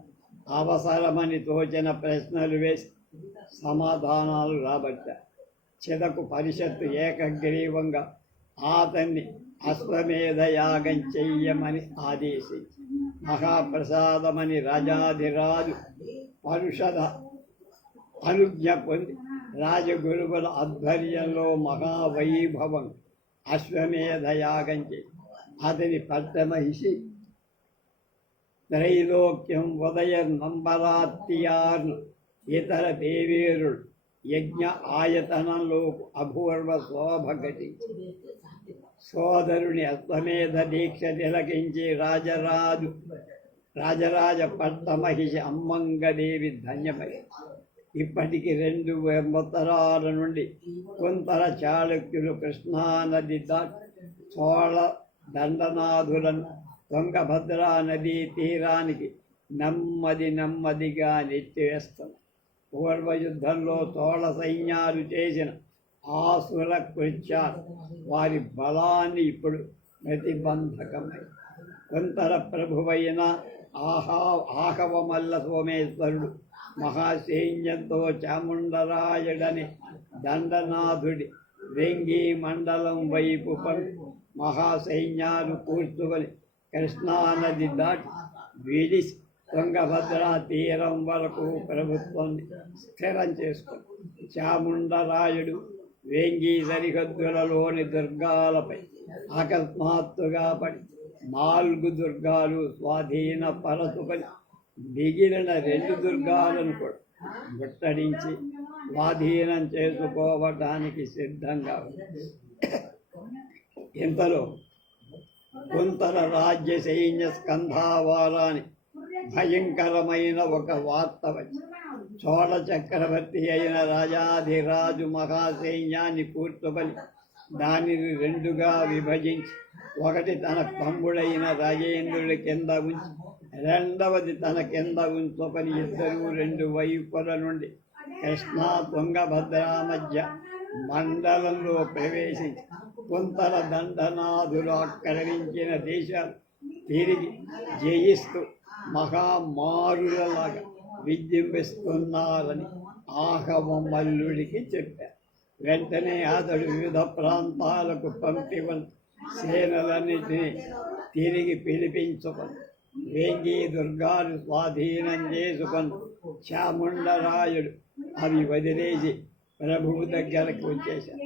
అవసరమని తోచిన ప్రశ్నలు వేసి సమాధానాలు రాబట్టారు. చిదకు పరిషత్తు ఏకగ్రీవంగా అతన్ని అశ్వమేధ యాగం చెయ్యమని ఆదేశించి మహాప్రసాదమని రాజాధిరాజు పరుషద అనుజ్ఞ పొంది రాజగురువుల ఆధ్వర్యంలో మహావైభవం అశ్వమేధ యాగం చేసి అతని పట్టమహిషి త్రైలోక్యం ఉదయ నంబరాత్యార్ను ఇతర దేవేరుడు యజ్ఞ ఆయతనంలో అపూర్వ శోభ ఘటించి సోదరుని అశ్వమేధ దీక్ష తిలకించి రాజరాజ పట్టమహిషి అమ్మంగదేవి ధన్యమై ఇప్పటికి 2 సంవత్సరాల నుండి కుంతల చాళుక్యులు కృష్ణానది చోళ దండనాథులను తుంగభద్రా నదీ తీరానికి నెమ్మదిగా నెట్టివేస్తున్నారు. పూర్వయుద్ధంలో చోళ సైన్యాలు చేసిన ఆసుర కృత్యాలు వారి బలాన్ని ఇప్పుడు ప్రతిబంధకమై కుంతల ప్రభువైన ఆహవమల్ల సోమేశ్వరుడు మహాసైన్యంతో చాముండరాయుడని దండనాథుడి వెంగి మండలం వైపు మహాసైన్యాలు కూర్చుకొని కృష్ణానది దాటి విడిసి తుంగభద్రా తీరం వరకు ప్రభుత్వాన్ని స్థిరం చేసుకుని చాముండరాయుడు వేంగి సరిహద్దులలోని దుర్గాలపై అకస్మాత్తుగా పడి 4 దుర్గాలు స్వాధీనపరచుకొని మిగిలిన 2 దుర్గాలను కూడా ముట్టడించి స్వాధీనం చేసుకోవడానికి సిద్ధంగా ఉంది. ఇంతలో కుంతల రాజ్య సైన్య స్కంధావారాన్ని భయంకరమైన ఒక వార్త వచ్చి చోళ చక్రవర్తి అయిన రాజాధిరాజు మహాసైన్యాన్ని కూర్చుకొని దానిని 2గా విభజించి ఒకటి తన తమ్ముడైన రాజేంద్రుడి కింద ఉంచి రెండవది తన కింద ఉంచుకొని ఇద్దరు 2 వైపుల నుండి కృష్ణా తుంగభద్రా మధ్య మండలంలో ప్రవేశించి కుంతల దండనాథులు ఆక్రమించిన దేశాలు తిరిగి జయిస్తూ మహామారులలాగా విజృంభిస్తున్నారని ఆహవమల్లుడికి చెప్పారు. వెంటనే అతడు వివిధ ప్రాంతాలకు పంపిన సేనలన్నిటినీ తిరిగి పిలిపించుకొని వేంగి దుర్గాలు స్వాధీనం చేసుకొని చాముండరాయుడు అవి వదిలేసి ప్రభువు దగ్గరకు వచ్చేశారు.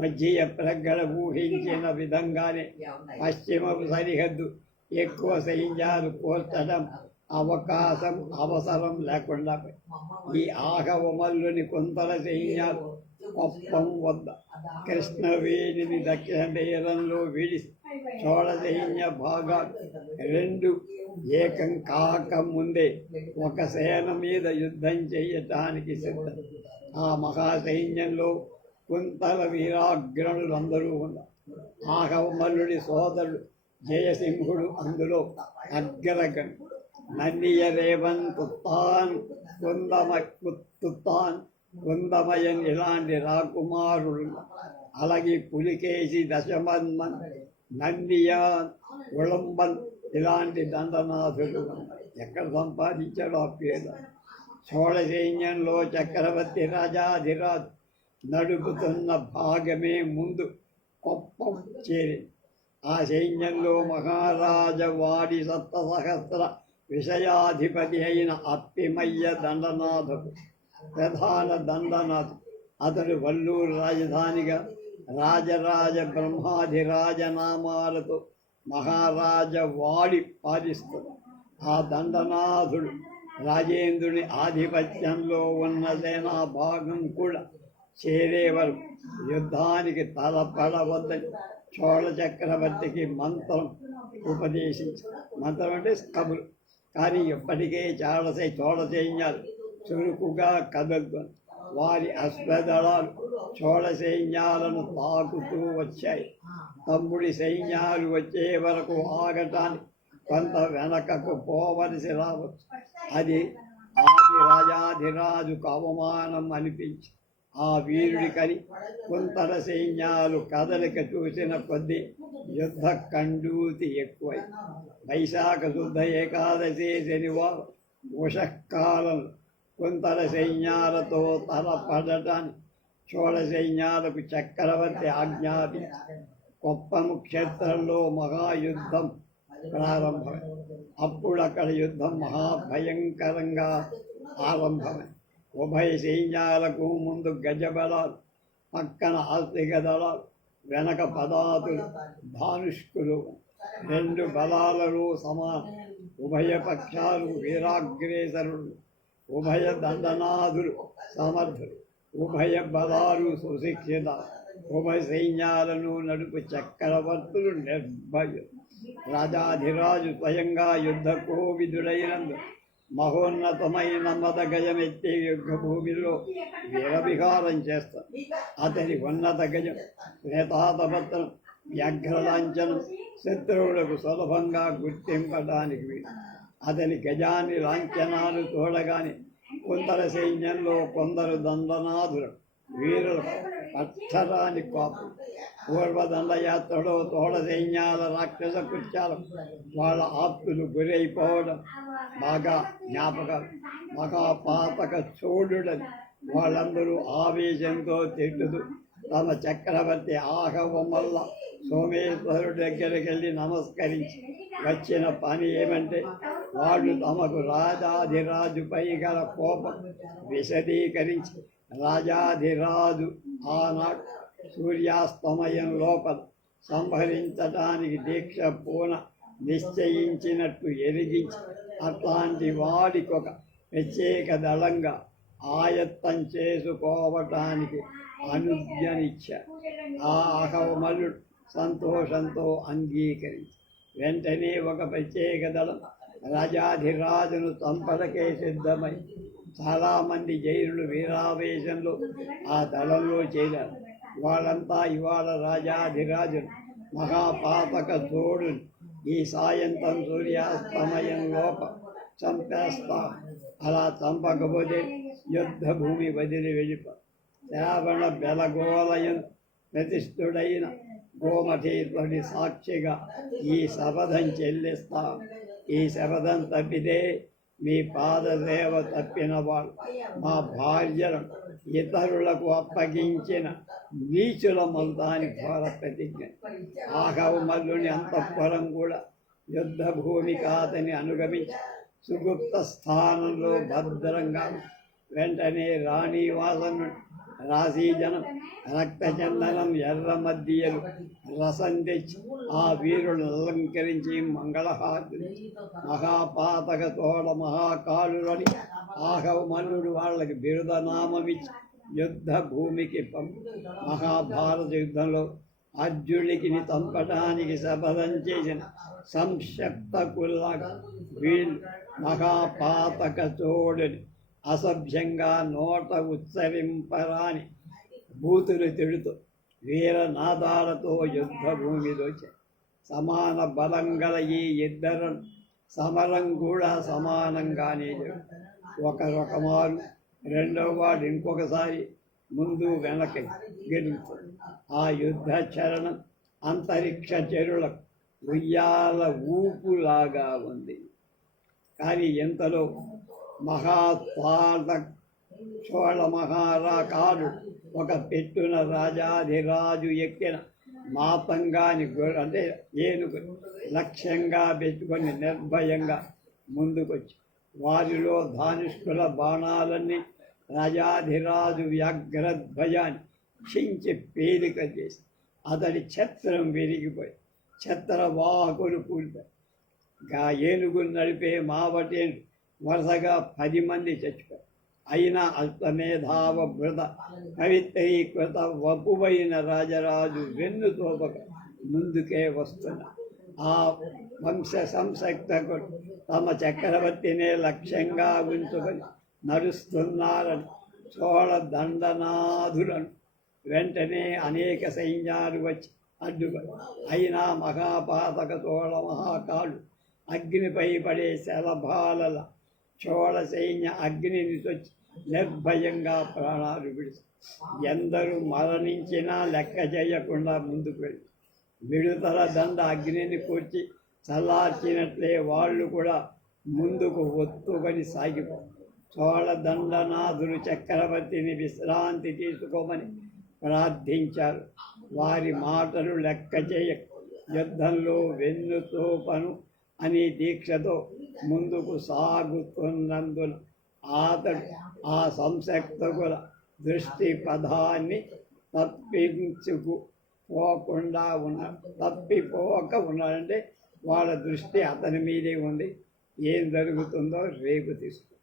మధ్య ప్రగడ ఊహించిన విధంగానే పశ్చిమపు సరిహద్దు ఎక్కువ సైన్యాలు కూర్చడం అవసరం లేకుండా ఈ ఆహవమల్లుని కుంతల సైన్యాలు కొప్పం వద్ద కృష్ణవేణిని దక్షిణ తీరంలో విడిసి చోళ సైన్య భాగాలు 2 ఏకం కాక ముందే ఒక సేన మీద యుద్ధం చేయటానికి సిద్ధం. ఆ మహాసైన్యంలో కుంతల వీరాగ్రణులందరూ ఉన్నారు. ఆహవమల్లుడి సోదరుడు జయసింహుడు అందులో అగ్రగణ్. నన్నియ రేవన్ తుత్తాన్ కుందమయన్ ఇలాంటి రాకుమారులు అలగి పులికేసి దశమన్మన్ నందియాన్ ఉళంబన్ ఇలాంటి దండనాథులు ఎక్కడ సంపాదించాడు ఆ పేరు. చోళ సైన్యంలో చక్రవర్తి రాజాధిరాజు నడుపుతున్న భాగమే ముందు కొప్పం చేరి. ఆ సైన్యంలో మహారాజ వాడి సప్తసహస్ర విషయాధిపతి అయిన అప్పిమయ్య దండనాథుడు ప్రధాన దండనాథుడు. అతడు వల్లూరు రాజధానిగా రాజరాజ బ్రహ్మాధిరాజ నామాలతో మహారాజ వాడి పాలిస్తాడు. ఆ దండనాథుడు రాజేంద్రుని ఆధిపత్యంలో ఉన్న సేనా భాగం కూడా చేరే వరకు యుద్ధానికి తలపడవద్దని చోళ చక్రవర్తికి మంత్రం ఉపదేశించారు. మంత్రం అంటే కబురు. కానీ ఇప్పటికే చోళ సైన్యాలు చురుకుగా కదులుతుంది. వారి అశ్వదళాలు చోళ సైన్యాలను తాకుతూ వచ్చాయి. తమ్ముడి సైన్యాలు వచ్చే వరకు ఆగటానికి కొంత వెనకకు పోవలసి రావచ్చు. అది రాజాధిరాజుకు అవమానం అనిపించి ఆ వీరుడికని కుంతల సైన్యాలు కదలిక చూసిన కొద్దీ యుద్ధ కండూతి ఎక్కువై వైశాఖ శుద్ధ ఏకాదశి శనివారం ఉషకాలం కుంతల సైన్యాలతో తలపడటాన్ని చోళ సైన్యాలకు చక్రవర్తి ఆజ్ఞాపించి కొప్పము క్షేత్రంలో మహాయుద్ధం ప్రారంభమైంది. అప్పుడు అక్కడ యుద్ధం మహాభయంకరంగా ఆరంభమైంది. ఉభయ సైన్యాలకు ముందు గజబలాలు, పక్కన ఆస్తిక దళాలు, వెనక పదాతులు, ధానుష్కులు. రెండు బలాలలో సమానం. ఉభయ పక్షాలు వీరాగ్రేసరులు, ఉభయ దండనాథులు సమర్థులు, ఉభయ బలాలు సుశిక్షిత. ఉభయ సైన్యాలను నడుపు చక్రవర్తులు నిర్భయులు. రాజాధిరాజు స్వయంగా యుద్ధ కోవిదుడైనందు మహోన్నతమైన మదగజమెత్తి యుద్ధ భూమిలో వీరవిహారం చేస్తాడు. అతని ఉన్నత గజం శ్వేతాతపత్రం వ్యాఘ్రలాంఛనం శత్రువులకు సులభంగా గుర్తింపడానికి వీలు. అతని గజాన్ని లాంఛనాలు చూడగానే కుంతల సైన్యంలో కొందరు దండనాథులు వీరులు పట్టరాని కోపం. పూర్వదండయాత్రలో తోడ సైన్యాల రాక్షస కృత్యాలు వాళ్ళ ఆప్తులు గురైపోవడం బాగా జ్ఞాపకాలు. మహాపాతక చోడుడని వాళ్ళందరూ ఆవేశంతో తిట్టుతూ తమ చక్రవర్తి ఆహవమల్ల సోమేశ్వరుడి దగ్గరికి వెళ్ళి నమస్కరించి వచ్చిన పని ఏమంటే వాళ్ళు తమకు రాజాధిరాజుపై గల కోపం విశదీకరించి రాజాధిరాజు ఆనాడు సూర్యాస్తమయం లోపల సంహరించడానికి దీక్ష పూన నిశ్చయించినట్టు ఎరిగించి అట్లాంటి వాడికొక ప్రత్యేక దళంగా ఆయత్తం చేసుకోవటానికి అనుజ్ఞనిచ్చారు. ఆ అహవమల్లుడు సంతోషంతో అంగీకరించి వెంటనే ఒక ప్రత్యేక దళం రాజాధిరాజును చంపడకే సిద్ధమై చాలామంది జైనులు వీరావేశంలో ఆ దళంలో చేరారు. వాళ్ళంతా ఇవాళ రాజాధిరాజును మహాపాతక చోడుని ఈ సాయంత్రం సూర్యాస్తమయం లోప చంపేస్తా. అలా చంపకపోతే యుద్ధ భూమి వదిలి వెళ్ళిపో. శ్రావణ బెలగోలయం ప్రతిష్ఠుడైన గోమఠీశ్వరుడి సాక్షిగా ఈ శపథం చెల్లిస్తా. ఈ శపథం తప్పితే మీ పాదసేవ తప్పిన వాళ్ళు మా భార్యను ఇతరులకు అప్పగించిన నీచుల మొత్తాన్ని ఘోర ప్రతిజ్ఞ. ఆహవమల్లుని అంతఃపురం కూడా యుద్ధ భూమికి అతని అనుగమించి సుగుప్త స్థానంలో భద్రంగా. వెంటనే రాణివాసను రాశీజనం రక్తచందనం ఎర్ర మధ్యలు రసం తెచ్చి ఆ వీరులను అలంకరించి మంగళహారతులు మహాపాతక తోడ మహాకాళులని ఆహవమల్లుడు వాళ్ళకి బిరుదనామమిచ్చి యుద్ధ భూమికి మహాభారత యుద్ధంలో అర్జునుడికి చంపడానికి శపథం చేసిన సంక్షప్తకుల్లాగా వీళ్ళు మహాపాతక చోడుని అసభ్యంగా నోట ఉచ్చరింపరాని బూతులు తిడుతూ వీరనాదాలతో యుద్ధ భూమిలో సమాన బలం గల ఈ ఇద్దరు సమరం కూడా సమానంగానే ఒకరొకమారు రెండవ వాడు ఇంకొకసారి ముందు వెనక గెలుస్తుంది. ఆ యుద్ధ చరణం అంతరిక్ష చెరులకు ఉయ్యాల ఊపులాగా ఉంది. కానీ ఎంతలో మహాత్వాద చోళ మహారాకాలు ఒక పెట్టున రాజాధిరాజు ఎక్కిన మాతంగాని అంటే ఏనుగు లక్ష్యంగా పెట్టుకొని నిర్భయంగా ముందుకొచ్చి వారిలో ధానుష్కుల బాణాలన్నీ రాజాధిరాజు వ్యాఘ్రధ్వజాన్ని క్షించి పేలిక చేసి అతడి ఛత్రం విరిగిపోయి ఛత్రవాహకులు కూలిపోయి ఏనుగులు నడిపే మావటేను వరుసగా 10 మంది చచ్చిపోయారు. అయినా అల్పమేధావ మృత పవిత్రీకృత వపువైన రాజరాజు వెన్నుతోపక ముందుకే వస్తున్న ఆ వంశ సంసక్తకుడు తమ చక్రవర్తినే లక్ష్యంగా ఉంచుకొని నడుస్తున్నారని చోళ దండనాథులను వెంటనే అనేక సైన్యాలు వచ్చి అడ్డుకొని అయినా మహాపాతక చోళ మహాకాలు అగ్నిపై పడే శలభాలల చోళ సైన్య అగ్నిని వచ్చి నిర్భయంగా ప్రాణాలు విడిచి ఎందరూ మరణించినా లెక్క చేయకుండా ముందుకు వెళ్ళి విడుదల దండ అగ్నిని కూర్చి చల్లార్చినట్లే వాళ్ళు కూడా ముందుకు ఒత్తుకొని సాగిపో చోళ దండనాథులు చక్రవర్తిని విశ్రాంతి తీసుకోమని ప్రార్థించారు. వారి మాటలు లెక్క చేయ యుద్ధంలో వెన్నుతోపను అని దీక్షతో ముందుకు సాగుతున్నందున అతడు ఆ సంసక్తకుల దృష్టి పదాన్ని తప్పిపోక ఉన్నాడంటే వాళ్ళ దృష్టి అతని మీదే ఉంది. ఏం జరుగుతుందో రేపు తీసుకో.